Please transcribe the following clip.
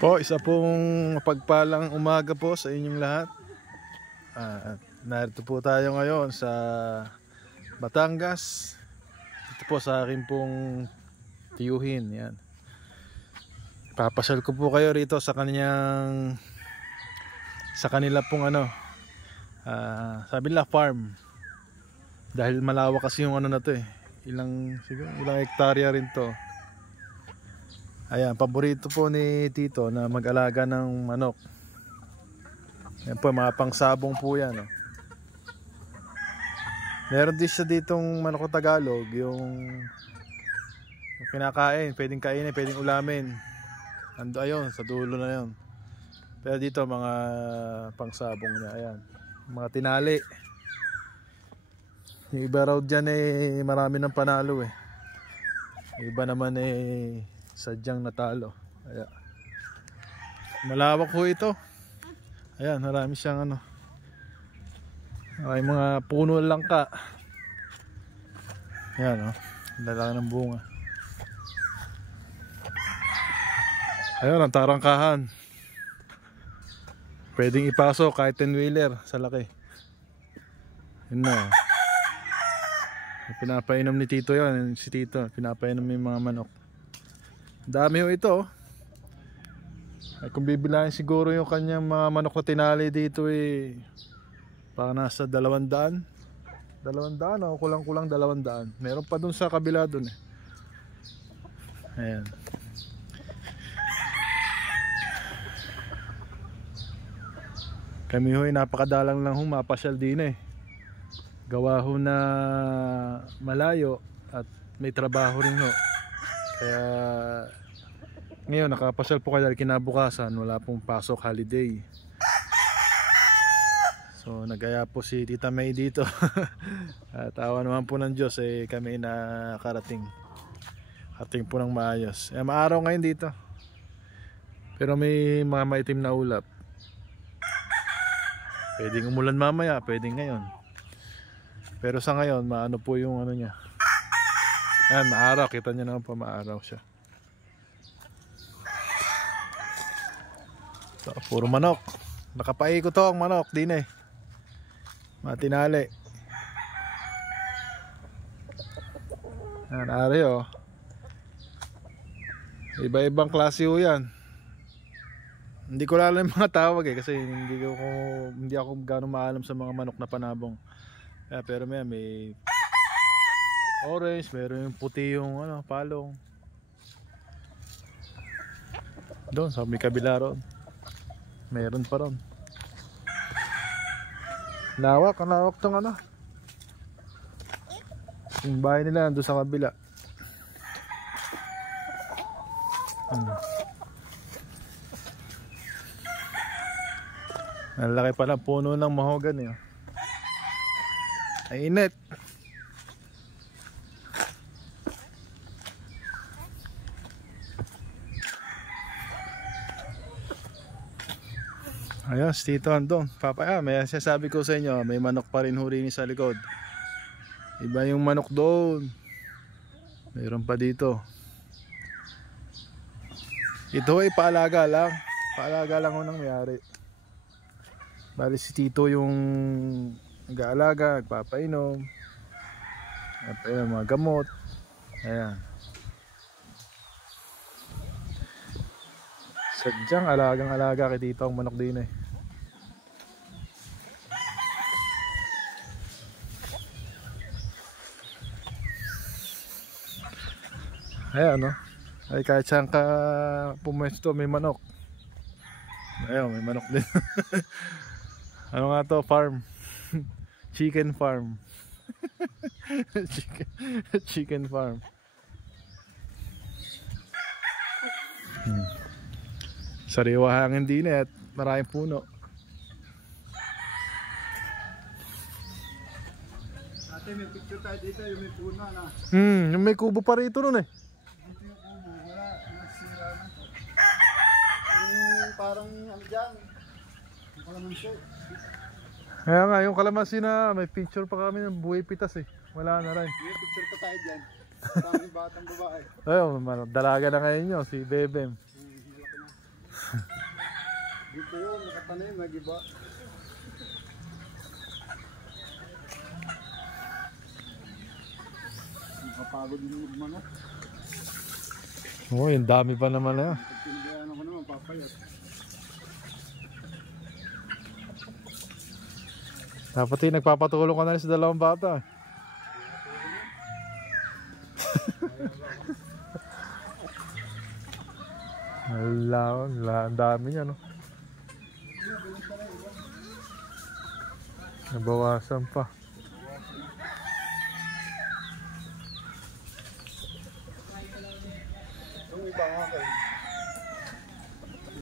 Po, isa pong pagpalang umaga po sa inyong lahat. Narito po tayo ngayon sa Batangas. Ito po sa akin pong tiyuhin. Yan. Papasal ko po kayo rito sa kanila pong sabi nila farm. Dahil malawak kasi yung na to eh. Ilang hektarya rin to. Ayan, paborito po ni Tito na mag-alaga ng manok. Ayan po, mga pangsabong po yan. Meron din siya ditong manok na Tagalog, yung kinakain, pwedeng kainin, pwedeng ulamin. Ayun, sa dulo na yun. Pero dito, mga pangsabong niya, ayan. Mga tinali. Yung iba raw dyan marami ng panalo eh. Yung iba naman sadyang natalo. Ayan. Malawak po ito. Ayan, marami siyang ay mga puno lang ka. Ayan lalaki ng bunga. Ayan ang tarangkahan. Pwedeng ipasok kahit 10-wheeler sa laki. Yun na. Pinapainom ni Tito yan. Si Tito pinapainom yung mga manok. Dami ho ito. Ay, kung bibilahin siguro yung kanyang mga manok na tinali dito baka nasa 200 o kulang-kulang 200. Meron pa dun sa kabila dun Ayan. Kami ho napakadalang lang mapasyal din gawa ho na malayo at may trabaho rin ho. Kaya ngayon nakapasyal po kayo dahil kinabukasan wala pong pasok, holiday. So nagaya po si Tita May dito. At awa naman po ng Diyos kami nakarating. Ating po ng maayos. Maaraw ngayon dito. Pero may mga maitim na ulap. Pwedeng umulan mamaya, pwedeng ngayon. Pero sa ngayon maano po yung niya. Ayan, maaraw, kita nyo naman pa maaraw siya. So, puro manok. Nakapaikot to ang manok din matinali. Ayan, ari iba-ibang klase ho yan. Hindi ko alam yung mga tawag kasi hindi ako gano'ng maalam sa mga manok na panabong. Pero may orange, meron yung puti yung palong. Doon sa may kabila ron. Meron pa ron. Lawak tong yung bahay nila doon sa kabila. Ang laki pala puno ng mahogany. Ay init. Ayun, si Tito andun. May sasabi ko sa inyo, may manok pa rin huli sa likod. Iba yung manok doon. Mayroon pa dito. Ito paalaga lang. Paalaga lang ho nang mayari. Bali si Tito yung nag-aalaga, nagpapainom. At ayun, mga gamot. Ayan. Sadyang alagang-alaga kay Tito ang manok din Ayan ay kahit saan ka pumwesto may manok. Ayun, may manok din. Ano nga to? Farm. Chicken farm. Chicken farm. Sariwa hangin din at maraming puno. Ate, may picture tayo dito, yung may puno na. Yung may kubo pa rito nun Dito yung kubo, wala, nasira na. Yung parang dyan, yung kalamansi. Kaya nga, yung kalamansi na may picture pa kami ng buhay pitas wala na rin. May picture pa tayo dyan. Parang yung batang babae. Ayun, dalaga na ngayon nyo, si Bebem. Malaki na. Dito yun, nakatanim, nag-iba. Nakapagod yung magmanok. Oo, yung dami pa naman na yun. Pag pinagayaan ako naman, papayat. Dapat yung nagpapatulong ka na rin sa dalawang bata. Wala, ang dami niya, no? Nabawasan pa.